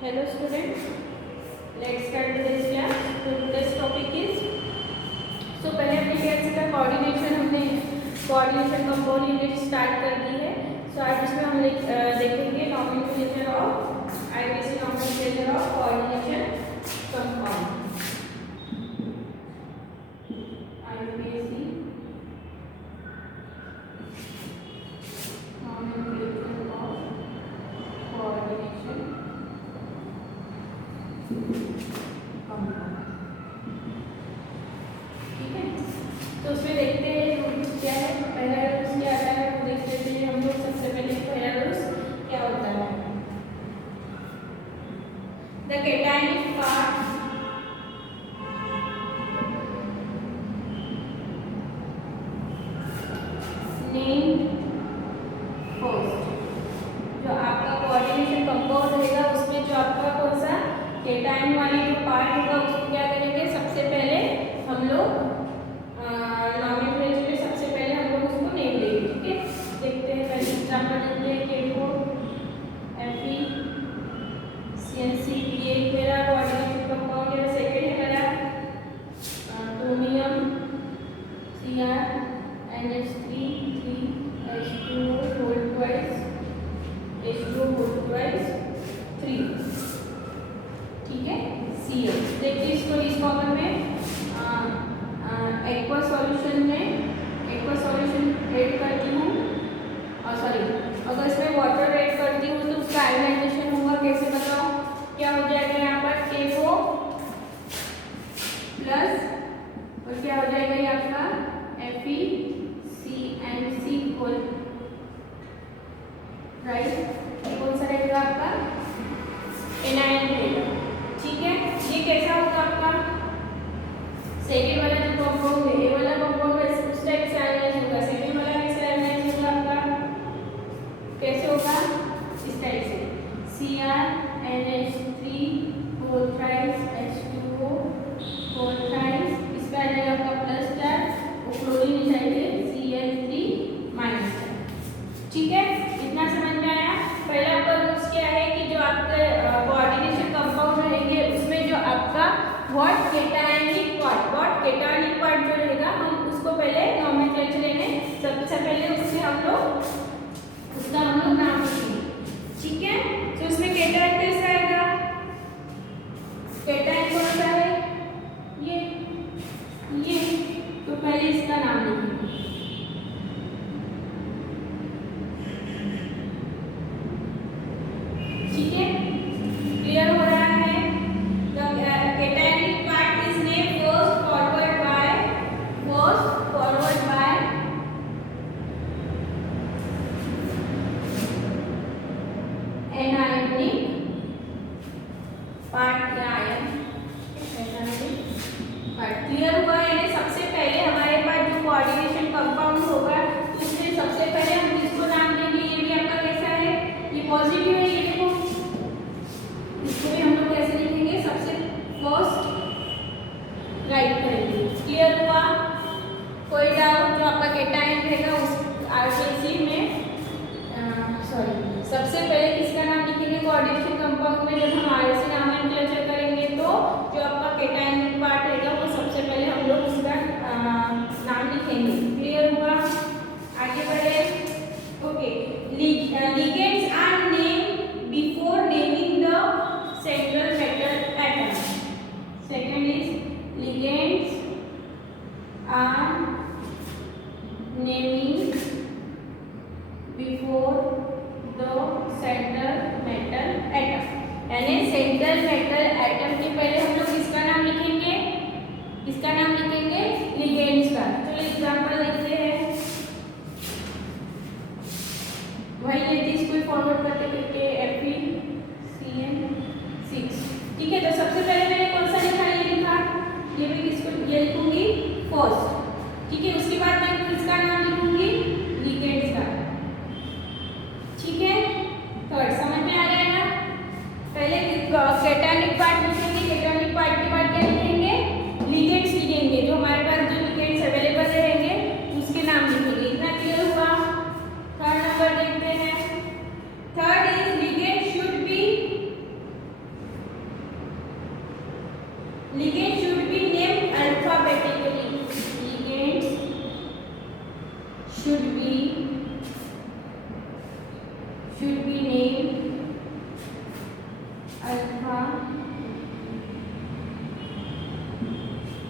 Hello students, let's start today's class. So today's topic is पहले हमने क्या सीखा कोऑर्डिनेशन कंपाउंड यूनिट स्टार्ट कर दी है. सो आज इसमें हम देखेंगे nomenclature of IBC nomenclature of coordination compound IBC nomenclature of coordination ठीक है. तो उसमें देखते हैं रूल्स क्या है. पहला रूल्स क्या आता है वो देख लेते हैं हम लोग. सबसे पहले पहला रूल्स क्या होता है. The cationic part name first. जो आपका कोऑर्डिनेशन कंपाउंड रहेगा उसमें जो आपका कौन सा कैटायन वाली जो पार्ट होगा उसको क्या करेंगे सबसे पहले हम लोग नॉमेनक्लेचर में सबसे पहले हम लोग उसको नेम देंगे. ठीक है. देखते हैं पहले एग्जांपल देखते हैं. केको Fe CnC ये मेरा कोऑर्डिनेशन कंपाउंड है. सेकंड है मेरा chromium Cr NH3 3H2O whole twice H2O whole twice 3. ठीक है. Cl देखते हैं इसको इस कॉमन में एक्वा सॉल्यूशन ऐड करती हूँ. और सॉरी अगर इसमें वाटर ऐड करती हूँ तो उसका आयोनाइजेशन होगा. कैसे बताओ. क्या हो जाएगा यहाँ पर KO प्लस और क्या हो जाएगा ये आपका FeCnC होल राइट. कौन सा रहेगा आपका एनायन रहेगा. ठीक है. ये कैसा होगा आपका सेकेंड वाला जो कंपाउंड है. ए वाला कंपाउंड उस टाइप से आयनाइज होगा. सेकेंड वाला कैसे आयनाइज होगा आपका कैसे होगा इस टाइप से Cr NH3 4 thrice H2O 4 thrice. इस पे आ जाएगा आपका प्लस चार्ज और क्लोरीन चाहिए Cl3 माइनस चार्ज. ठीक है. इतना समझ में आया. पहला आपका रूल्स क्या है कि जो आपके कोऑर्डिनेशन कंपाउंड रहेंगे उसमें जो आपका व्हाट कैटायनिक पार्ट जो रहेगा हम उसको पहले नॉमेनक्लेचर लेंगे. सबसे पहले उसका हम लोग नाम लिखेंगे. ठीक है. तो उसमें कैटायन कैसा आएगा. कैटायन कौन सा है ये तो पहले इसका नाम लिखेंगे. ठीक है. क्लियर हो रहा है. Cationic part is named forward bye anionic part या आयन एनायनिक पार्ट. क्लियर हुआ है. सबसे पहले हमारे पास जो कोऑर्डिनेशन कंपाउंड होगा उसमें सबसे पहले हम इसको नाम देंगे. ये भी आपका कैसा है ये पॉजिटिव है. ये देखो इसको भी हम लोग कैसे लिखेंगे सबसे फर्स्ट राइट करेंगे. क्लियर हुआ. कोई डाउट. जो आपका कैटायन रहेगा उस आरसीसी में सबसे पहले किसका नाम लिखेंगे कोऑर्डिनेशन कंपाउंड में. जब हम आरसी नॉमेनक्लेचर करेंगे तो जो आपका कैटायनिक पार्ट रहेगा वो सबसे पहले हम लोग उसका नाम लिखेंगे. क्लियर हुआ. आगे बढ़े. Okay. Ligands are named before naming the central metal atom. Second is ligands are naming before the central metal atom. यानी सेंट्रल मेटल एटम के पहले हम लोग किसका नाम लिखेंगे लिगेंड्स का. चलो एग्जांपल देखते हैं. वही लेते इसको फॉरवर्ड करते करके FeCn6. ठीक है. तो सबसे पहले मैंने कौन सा लिखा ये लिखा. ये भी किसको ये लिखूंगी फर्स्ट. ठीक है. उसके बाद मैं किसका नाम लिखूंगी लिगेंड्स का. ठीक है. थर्ड समझ में आ रहा है ना. पहले कैटायनिक पार्ट लिखेंगे. कैटायनिक पार्ट के बाद क्या लिखेंगे लिगेंड्स लिखेंगे. जो हमारे पास जो लिगेंड्स अवेलेबल रहेंगे उसके नाम लिखेंगे. इतना क्लियर हुआ. थर्ड नंबर देखते हैं. Third is ligand should be ligand should be named alphabetically, ligands should be named alpha.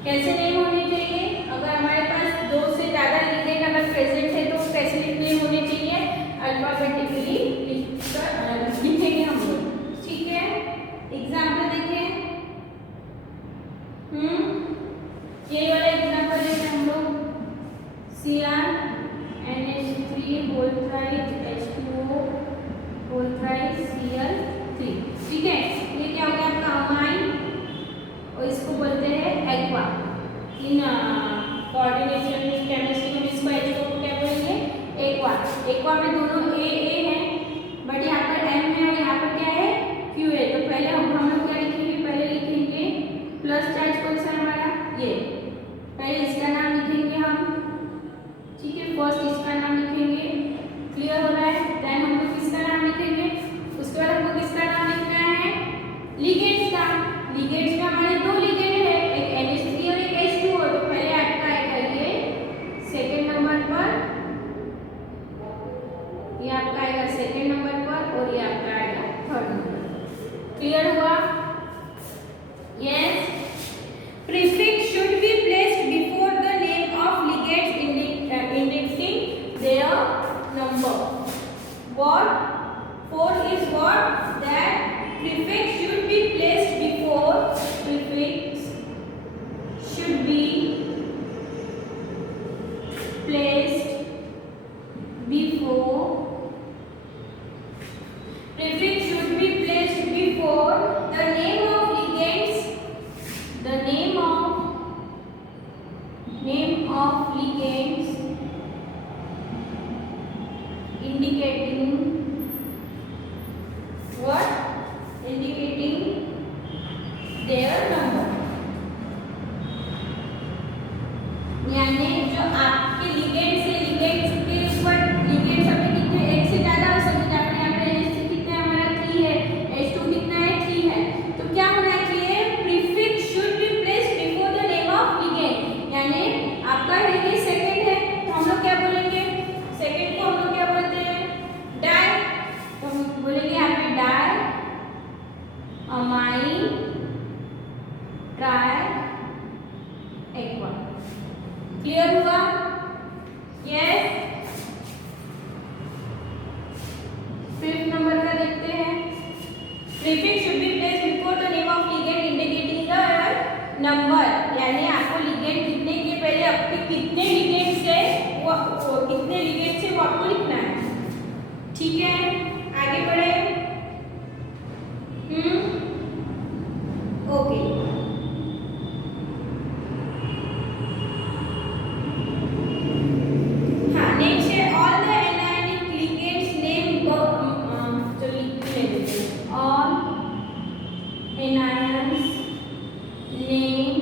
कैसे नेम होने चाहिए? अगर हमारे पास दो से ज्यादा लिगेंड अगर प्रेजेंट है तो कैसे नेम होने चाहिए? अल्फाबेटिकली लिखेंगे हम लोग, ठीक है। एग्जाम्पल देखें, ये वाला एग्जाम्पल देखें हम लोग, Cr NH3 whole thrice H2O whole thrice Cl3, ठीक है। ये क्या हो गया आपका अमाइन, और इसको बोलते हैं एक्वा। इन कोऑर्डिनेशन केमिस्ट्री में इसको H2O को क्या बोलेंगे? एक्वा। एक्वा में दोनों A है, बट यहाँ पर M है और यहाँ पर क्या है? Q है। तो पहले हम लोग क्या लिखेंगे? पहले लिखेंगे प्लस चार्ज कौन सा हमारा? ये। पहले इसका नाम लिखेंगे हम, ठीक है। फर्स्ट इसका नाम लिखेंगे, क्लियर हो रहा है। देन हम लोग किसका नाम लिखेंगे? उसके बाद हमको किसका नाम लिखना है? लिगेंड्स का। लिगेंड्स में हमारे दो लिगेंड है, एक NH3 और एक H2O। तो पहले आपका आएगा ये सेकंड नंबर पर, ये आपका आएगा सेकंड नंबर पर, और ये आपका आएगा थर्ड नंबर। क्लियर हुआ? Yes. Prefix should be placed before the name of ligands indicating their number. What? 4 is what? That prefix should be placed before, prefix should be placed before, prefix should be placed before the name of ligands, the name of ligands indicating what? Indicating their number। यानी जो आपके ligands है, ligands के ऊपर ligands अपने कितने, एक से ज्यादा हो सकते हैं। अपने यहाँ पे NH3 कितना है हमारा? 3 है। H2 कितना है? 3 है। तो क्या होना चाहिए? Prefix should be placed before the name of ligand. यानी आपका है ये सेकंड है, तो हम लोग क्या बोलेंगे? सेकंड को हम लोग क्या बोलते हैं? डाई। तो हम बोलेंगे यहाँ पे di amine tri aqua. Clear हुआ? यस। फिफ्थ नंबर का देखते हैं। Prefix should be placed before the name of ligand indicating the number. यानी आपको लिगेंड लिखने के पहले आपके कितने लिगेंड्स है वो कितने लिगेंड्स है वो आपको लिखना है, ठीक है। आगे बढ़े। ओके। हाँ, नेक्स्ट है all the anionic ligands name, जो लिख लेते हैं, all anions name,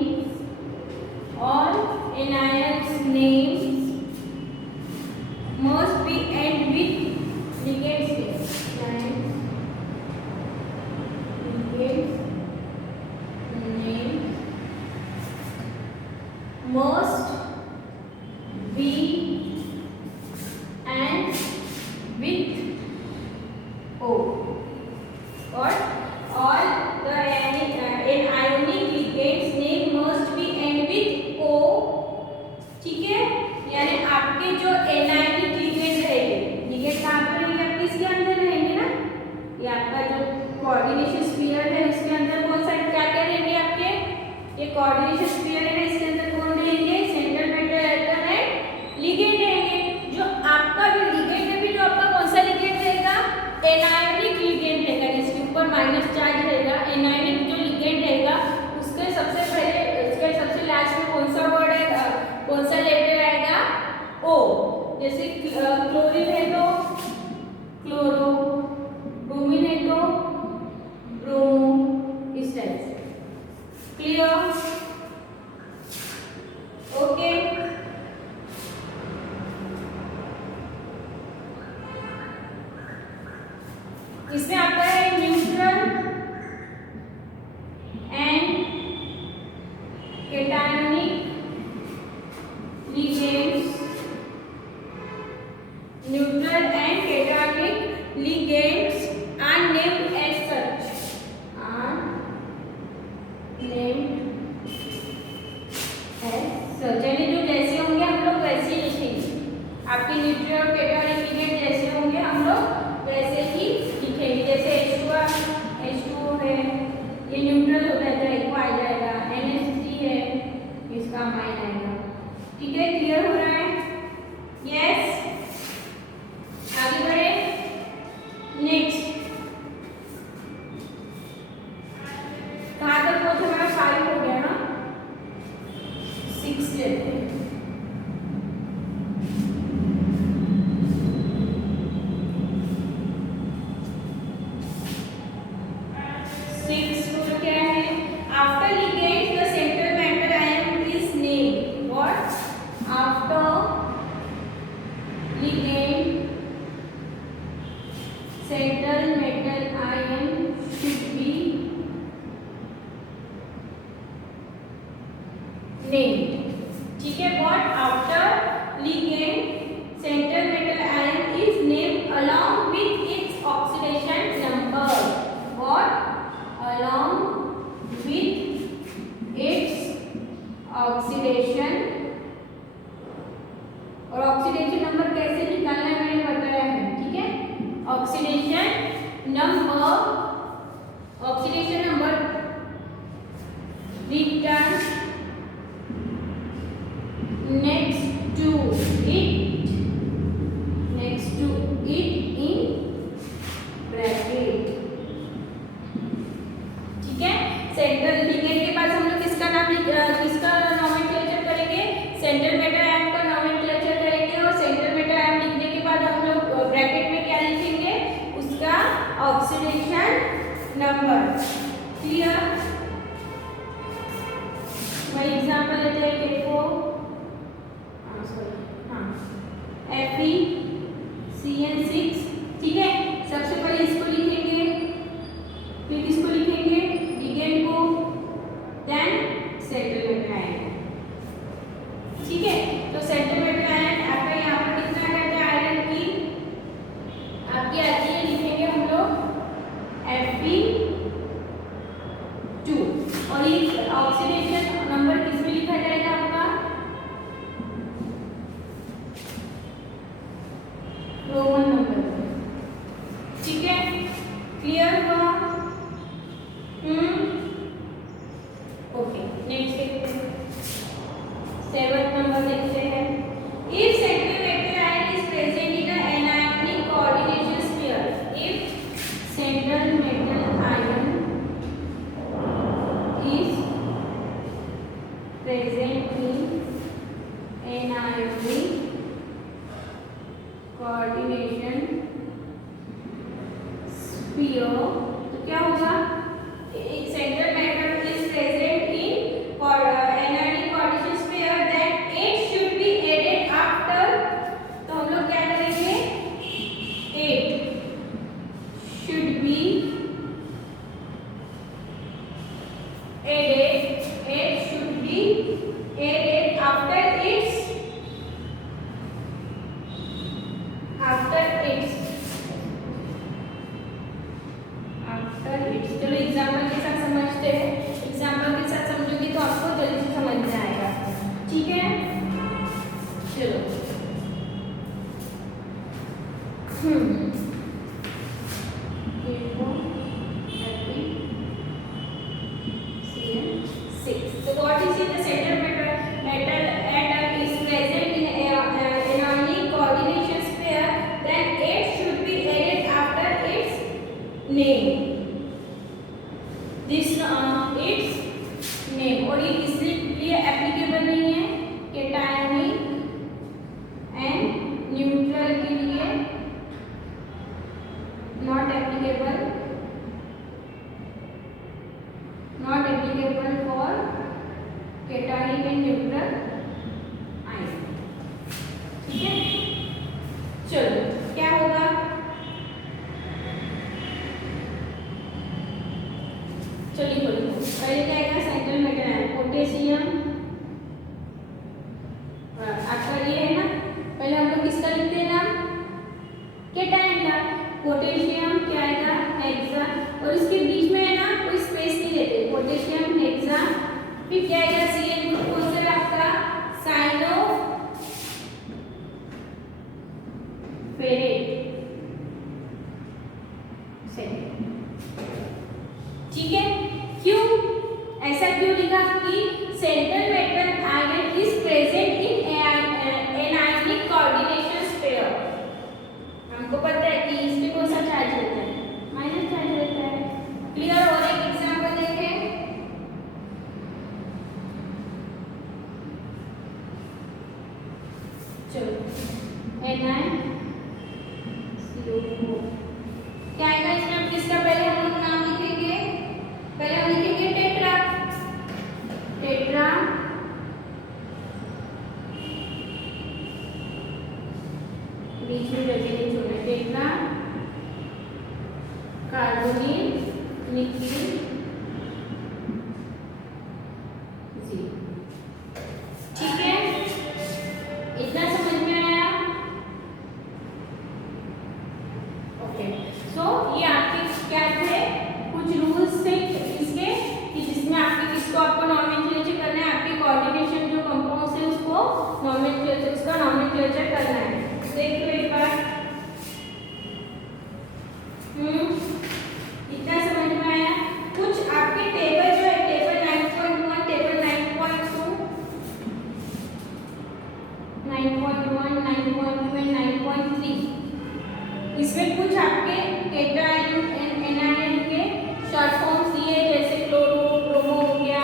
all anions name must be end with ligands name, must be and with O, or all the anionic ligands name must be end with O, ठीक है। यानी आपके जो anionic ligand रहेंगे, लिगेंड कहाँ पर रहेंगे? आप किसके अंदर रहेंगे ना? ये आपका जो कोऑर्डिनेशन स्फीयर है उसके अंदर कौन सा क्या क्या रहेंगे आपके? ये कोऑर्डिनेशन स्फीयर है, इसके अंदर कौन रहेंगे? Central metal atom and ligand रहेंगे। जो आपका भी लिगेंड है, भी जो आपका कौन सा लिगेंड रहेगा? एनायनिक लिगेंड रहेगा, जिसके ऊपर माइनस चार्ज रहेगा। एनायनिक जो लिगेंड रहेगा उसके सबसे पहले, इसके सबसे लास्ट में कौन सा वर्ड है, कौन सा लेटर आएगा? ओ। जैसे क्लोरीन है तो क्लोरो, ब्रोमीन है तो ब्रोमो, इस टाइप से। क्लियर? सब्स्टिट्यूट और कैटायनिक लिगेंड जैसे होंगे हम लोग वैसे ही लिखेंगे। जैसे H2O है, ये न्यूट्रल हो जाता है, को आ जाएगा। NH3 है, इसका अमाइन आएगा। ठीक है, क्लियर हो रहा है? यस, आगे बढ़े। नेक्स्ट कहाँ तक पहुंचे? हमारा 5 हो गया ना, 6 लेते हैं। Central metal ion should be named. ठीक है, what after ligand central metal ion is named along with its oxidation number. What? Along with its oxidation, और ऑक्सीडेशन नंबर कैसे निकालना है मैंने बताया है। ठीक है, oxidation number written next to it in bracket. ठीक है, सेंट्रल लिगेंड के पास हम लोग किसका नोमेनक्लेचर करेंगे? सेंट्रल मेटल आयन का नोमेनक्लेचर करेंगे, और सेंट्रल मेटल आयन लिखने के बाद हम लोग ब्रैकेट में क्या लिखेंगे? उसका ऑक्सीडेशन नंबर। क्लियर? वही एग्जांपल लेते हैं FeCN6। ठीक है, सबसे पहले इसको लिखेंगे, फिर किसको लिखेंगे? लिगेंड को, देन सेंट्रल मेटल आयन। ठीक है, तो सेंट्रल मेटल आयन आपका यहाँ पर कितना करता है? आयरन की आपकी आती है, लिखेंगे हम लोग Fe2। और ये ऑक्सीडेशन नंबर किस में लिखा जाएगा आपका? Roman number. ठीक है, क्लियर हुआ? ओके, नेक्स्ट देखते हैं। 7th नंबर देखते हैं। If central metal ion is present in an anionic coordination sphere, if central metal ion is present in anionic coordination sphere, तो क्या होगा? Central metal is present in anionic coordination sphere, then it should be added after। तो हम लोग क्या करेंगे? 8 should be added, 8 should be added after its चलो example के साथ समझते हैं। एग्जाम्पल के साथ समझोगे तो आपको जल्दी से समझ में आएगा। ठीक है, चलो So what is it? The central metal atom is present in anionic coordination sphere, then 8 should be added after its name। This its name, और ये किस लिए एप्लीकेबल नहीं है? कैटायनिक एंड न्यूट्रल के लिए not applicable for cationic and neutral ion. ठीक है, चलो क्या होगा? चलिए बोलिए, पहले क्या आएगा? सेंट्रल मेटल आयन पोटेशियम, आपका ये है ना, पहले हम लोग किसका लिखते हैं नाम? कैटायन का। पोटेशियम क्या आएगा? हेक्सा, और इसके बीच में है ना कोई स्पेस नहीं देते, पोटेशियम हेक्सा। फिर क्या आएगा? CN कौन सा आपका? साइनो ऐसा क्यों लिखा कि central metal ion is present in anionic coordination pair. हमको पता है कि इसमें कौन सा चार्ज रहता है, माइनस चार्ज रहता है। क्लियर। और एक एग्जांपल देखें, चलो NiCO4 क्या आएगा इसमें, किसका पहले हम लोग नाम लिखेंगे, पहले हम लिखेंगे टेट्रा, टेट्रा बीच में जगह नहीं छोड़ना, टेट्रा कार्बोनिल निकिल जी। ठीक है, इतना समझ में आया। ओके, सो ये आपके क्या थे, कुछ रूल्स थे इसके कि जिसमें आपके किसको आपको नॉमेनक्लेचर करना है, आपके कोऑर्डिनेशन जो कंपाउंड्स है उसको नॉमेनक्लेचर, उसका नॉमेनक्लेचर करना है। देख लो एक बार, इतना समझ में आया। कुछ आपके टेबल जो है, टेबल 9.1, टेबल 9.2, 9.1, 9.2 एंड 9.3, इसमें कुछ आपके टेट्रा एनायन के शॉर्ट फॉर्म्स दिए, जैसे क्लोरो, ब्रोमो हो गया,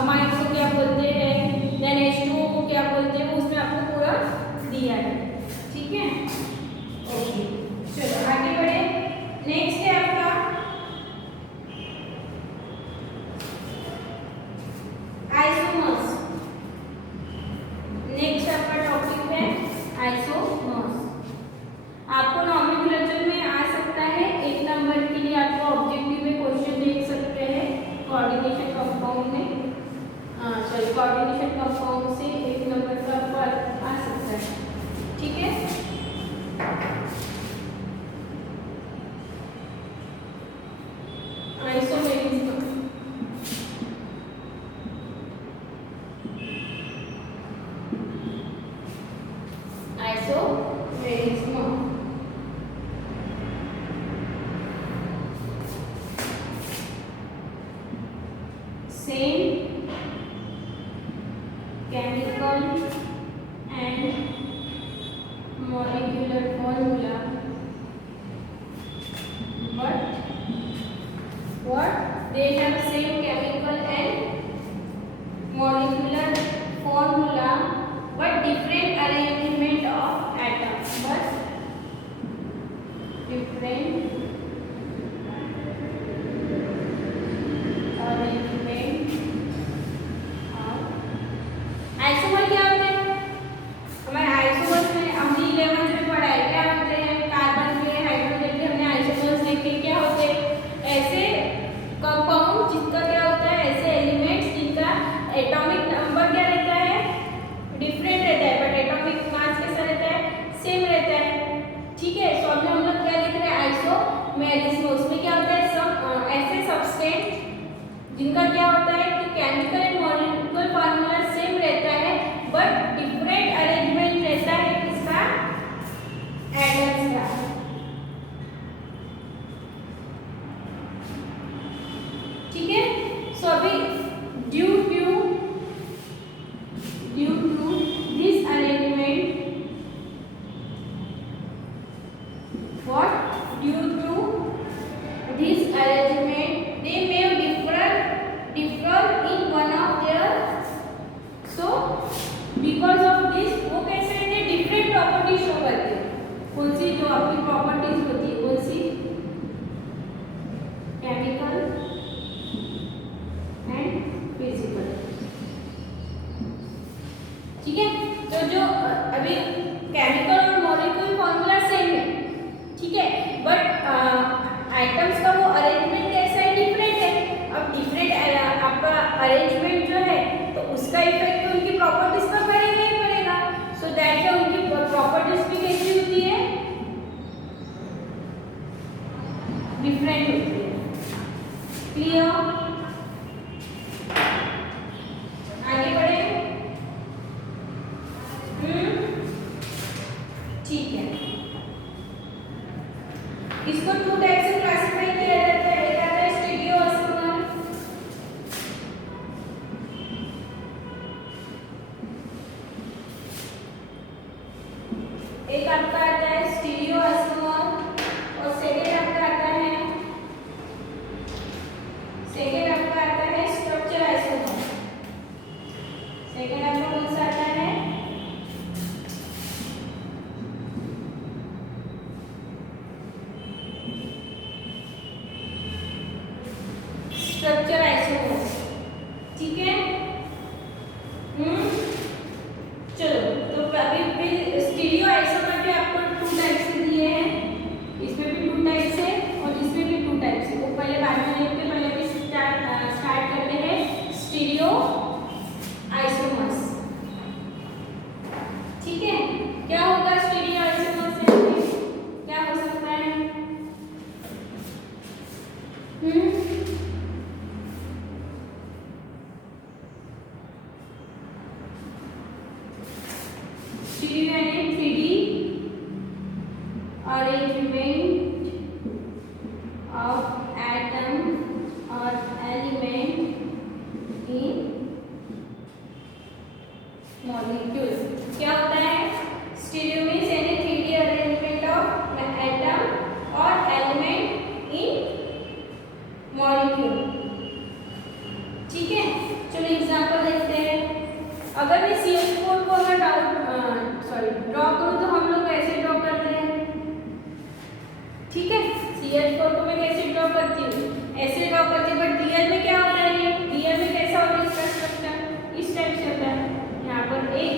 अमाइड को क्या बोलते हैं, देन H2O को क्या बोलते हैं, वो उसमें आपको पूरा दिया है। ठीक है, ओके, चलो आगे बढ़े। नेक्स्ट है आपका आइसोमर्स। नेक्स्ट आपका टॉपिक है आइसोमर्स। आपको नॉमेनक्लेचर में आ सकता है, एक नंबर के लिए आपको ऑब्जेक्टिव में क्वेश्चन देख सकते हैं कोऑर्डिनेशन कंपाउंड में, सॉरी कोऑर्डिनेशन कंपाउंड से एक नंबर का आपको आ सकता है। ठीक है, isomerism, isomerism same chemical and molecular formula, but what they have same chemical and molecular formula but different arrangement of atoms, but different isomer क्या होते हैं, हमारे आइसोमर्स में हमने 11th में पढ़ा है, क्या होते हैं, कार्बन के हाइड्रोजन के हमने आइसोमर्स देखे, क्या होते हैं, ऐसे कंपाउंड जिसका क्या होता है, ऐसे एलिमेंट्स जिनका एटॉमिक नंबर क्या रहता है, डिफरेंट रहता है, बट एटॉमिक मास कैसा रहता है, सेम रहता है। ठीक है, सो अभी हम लोग क्या देख रहे हैं, आइसोमेरिज्म। उसमें क्या होता है, सब ऐसे सब्सटेंस जिनका क्या होता है कि chemical and molecular formula same रहता है, बट डिफरेंट अरेंजमेंट रहता है किसका, एटम्स का। ठीक है, सो अभी due to this arrangement, what due to this arrangement they may differ in one of their, so because of this वो कैसे रहते हैं, डिफरेंट प्रॉपर्टीज शो करते हैं। कौन सी जो आपकी प्रॉपर्टीज होती है, कौन सी, केमिकल एंड फिजिकल। ठीक है, तो जो अभी केमिकल और मॉलिक्यूल फॉर्मूला सेम है, ठीक है, बट आइटम्स का वो अरेंजमेंट कैसा है, डिफरेंट है। अब डिफरेंट आपका अरेंजमेंट जो है तो उसका इफेक्ट तो उनकी प्रॉपर्टीज पर पड़ेगा ही पड़ेगा। सो दैट है, उनकी प्रॉपर्टीज भी कैसी होती है, डिफरेंट होती है। क्लियर, आगे बढ़े। ठीक है, इसको 2 टाइप से क्लासिफाई किया जाता है, एक आता है स्टीरियोआइसोमर ठीक है, चलो एग्जांपल देखते हैं। अगर मैं CH4 को अगर ड्रॉ करूं तो हम लोग ऐसे ड्रॉ करते हैं, ठीक है। CH4 को मैं कैसे ड्रॉ करती हूँ, ऐसे ड्रॉ करती हूँ, बट रियल में क्या होता है, ये रियल में कैसा होता है इसका स्ट्रक्चर, इस टाइप से होता है। यहाँ पर एक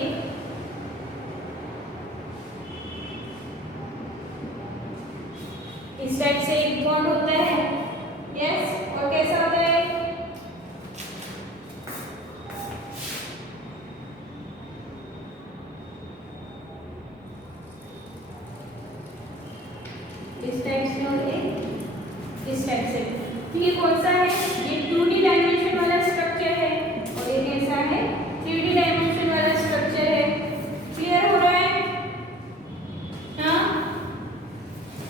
इस टाइप से एक बॉन्ड होता है, यस, और कैसा होता है, इस टाइप से और एक इस टाइप से। तो ये कौन सा है, ये 2D डायमेंशन वाला स्ट्रक्चर है और ये कैसा है, 3D डायमेंशन वाला स्ट्रक्चर है। क्लियर हो रहा है, हाँ।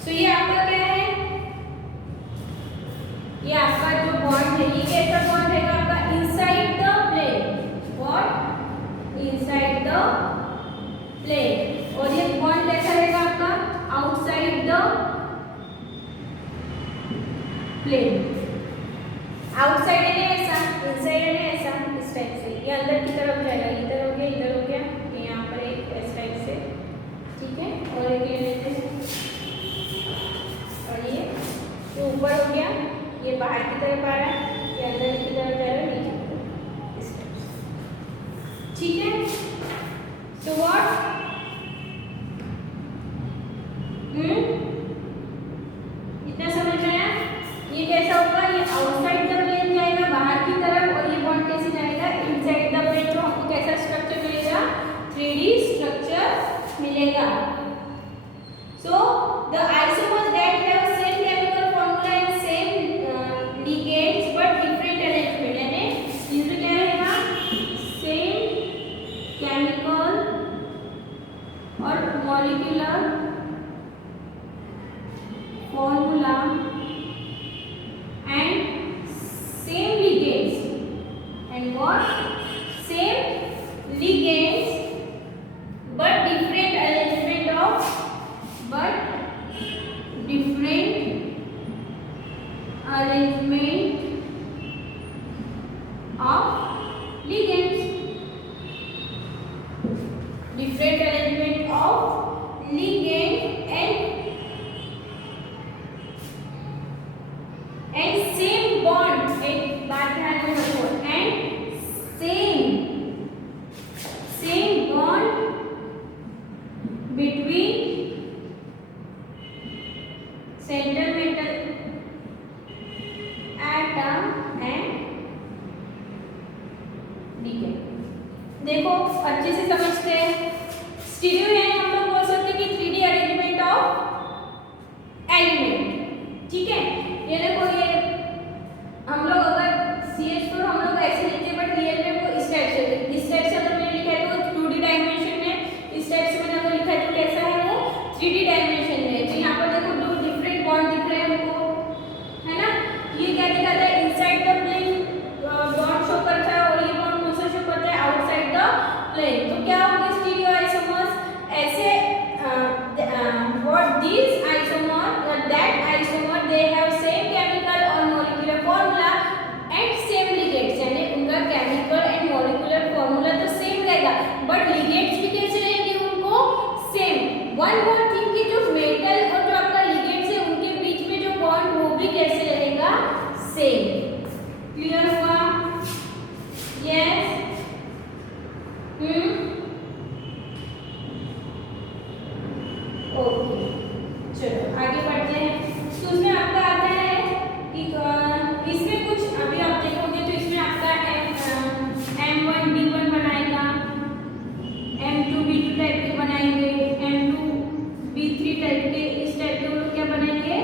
सो ये आपका क्या है, ये आपका जो बॉन्ड है, ये कैसा बॉन्ड है आपका, inside the plane, what, inside the plane. और ये बॉन्ड कैसा रहेगा आपका, आउटसाइड द प्लेन। आउटसाइड है ऐसा, इनसाइड है ऐसा, इस टाइप से। ये अंदर की तरफ जाएगा, इधर हो गया, इधर हो गया, यहाँ पर एक इस टाइप से, ठीक है। और एक ये लेते हैं, और ये ऊपर हो गया, ये बाहर की तरफ आ रहा है, ये अंदर की तरफ जा रहा है, नीचे इस टाइप से, ठीक है। सो व्हाट, इतना समझ में आया। ये कैसा होगा, ये आउटसाइड द प्लेन जाएगा बाहर की तरफ, और ये बॉन्ड कैसे जाएगा, इनसाइड द प्लेन। तो हमको कैसा स्ट्रक्चर मिलेगा, 3D स्ट्रक्चर मिलेगा। So the isomers that have same chemical formula and same ligands but different arrangement, यानी इसमें क्या रहेगा, सेम केमिकल और molecular formula and same ligands, and what, same ligands but different arrangement of, ligands, different arrangement of ligand and same bond, एक बात ध्यान में रखो, and same bond between center metal atom and ligand। देखो अच्छे से समझते हैं, स्टीरियो है, हम लोग बोल सकते हैं कि 3D अरेंजमेंट ऑफ एलिमेंट, ठीक है। ये देखो, ये हम लोग अगर CH4 हम लोग ऐसे लिखते हैं, बट रियल में वो इस टाइप से अगर मैंने लिखा है तो 2D डायमेंशन में, इस टाइप से मैंने अगर लिखा है तो कैसा है वो 3D डायमेंशन में। तो यहाँ पर देखो दो डिफरेंट बॉन्ड दिख रहे हैं हमको, है ना। ये क्या दिखाता है, inside the plane bond show करता है, और ये बॉन्ड कौन सा शो करता है, आउटसाइड द प्लेन। तो क्या होगा, स्टीरियो आइसोमर्स ऐसे, what these isomer, that isomer they have same chemical or molecular formula and same ligands, यानी उनका chemical and molecular formula तो same रहेगा, but ligands भी कैसे रहेंगे, उनको same। one more thing कि जो metal और जो आपका ligands है उनके बीच में जो bond वो भी कैसे रहेगा, same। clear हुआ, yes, ओके। चलो आगे बढ़ते हैं। तो उसमें आपका आता है कि इसमें कुछ अभी आप देखोगे तो इसमें आपका M1D1 बनाएगा, M2B2 टाइप के बनाएंगे, M2B3 टाइप के, इस टाइप के लोग क्या बनाएंगे,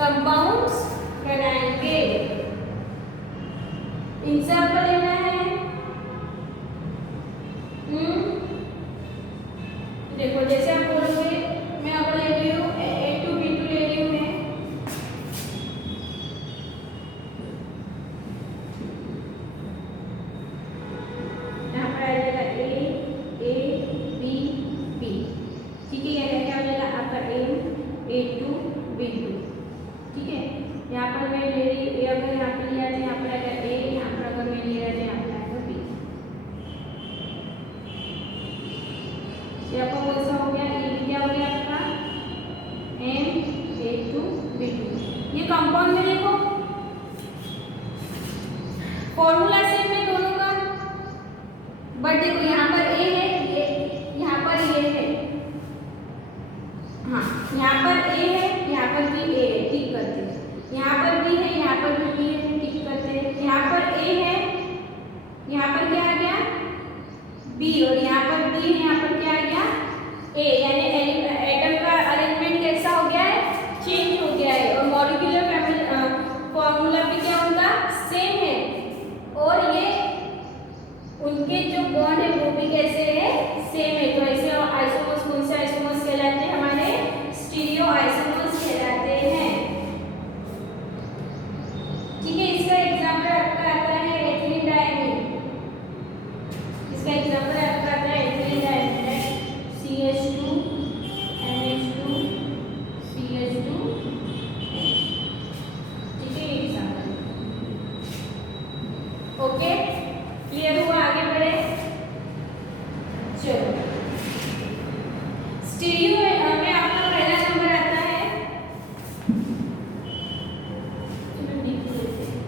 कंपाउंड्स बनाएंगे। एग्जाम्पल लेना है, देखो जैसे आप बोलोगे, मैं अब ले रही हूँ A2B2 ले रही हूँ मैं, यहाँ पर आ जाएगा A, B, ठीक है। यहाँ क्या हो जाएगा आपका A2B2, ठीक है। यहाँ पर मैं ले रही, अगर यहाँ पर लिया कंपाउंड में देखो फॉर्मूला सेम है दोनों का, बट देखो यहाँ पर ए है, ये यहाँ पर ये है, हाँ यहाँ पर ए है, यहाँ पर भी ए है, टिक करते हैं। यहाँ पर बी है, यहाँ पर भी बी है, टिक करते हैं। यहाँ पर ए है, यहाँ पर क्या आ गया बी, और यहाँ पर बी है, यहाँ पर क्या आ गया ए, यानी एटम का अरेंजमेंट कैसा हो गया है, चेंज हो गया है, और मॉलिक्यूलर फॉर्मूला भी क्या होगा सेम है, और ये उनके जो बॉन्ड है वो भी कैसे है सेम है। तो ऐसे आइसोमर्स कौन से आइसोमर्स कहलाते हैं, हमारे स्टीरियो आइसोमर्स कहलाते हैं। ठीक है, इसका एग्जांपल आपका आता है एथिलीन डाइमीन, इसका एग्जांपल आपका आता है ethylene diamine, CH2 NH2 CH2। ठीक है, ये एग्जांपल। ओके, क्लियर हुआ, आगे बढ़े। चलो, स्टीरियो में आपका पहला नंबर आता है, चलो लिख लेते हैं,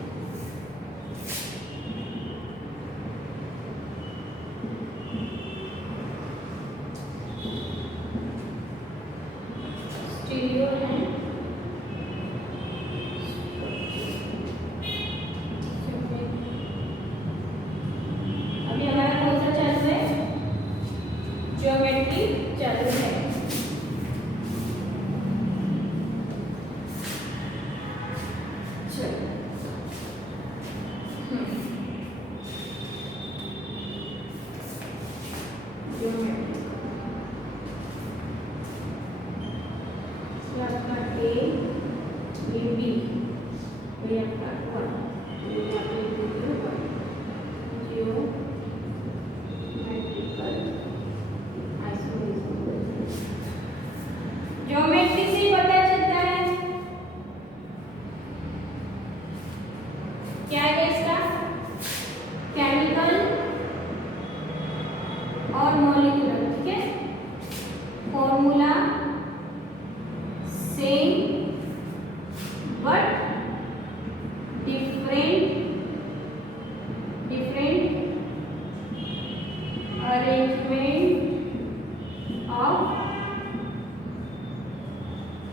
स्टीरियो है अभी हमारा कौन सा चालू है, ज्योमेट्री चालू है। चलो, ज्योमेट्री आपका ए ये बी, ये आपका 1, ये आपका ज्योमेट्री से ही पता चलता है क्या है इसका, केमिकल और मॉलिक्यूलर। ठीक है, formula same but different arrangement of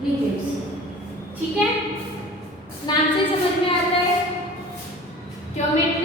ligands. ठीक है, नाम से समझ में आता है ज्योमेट्री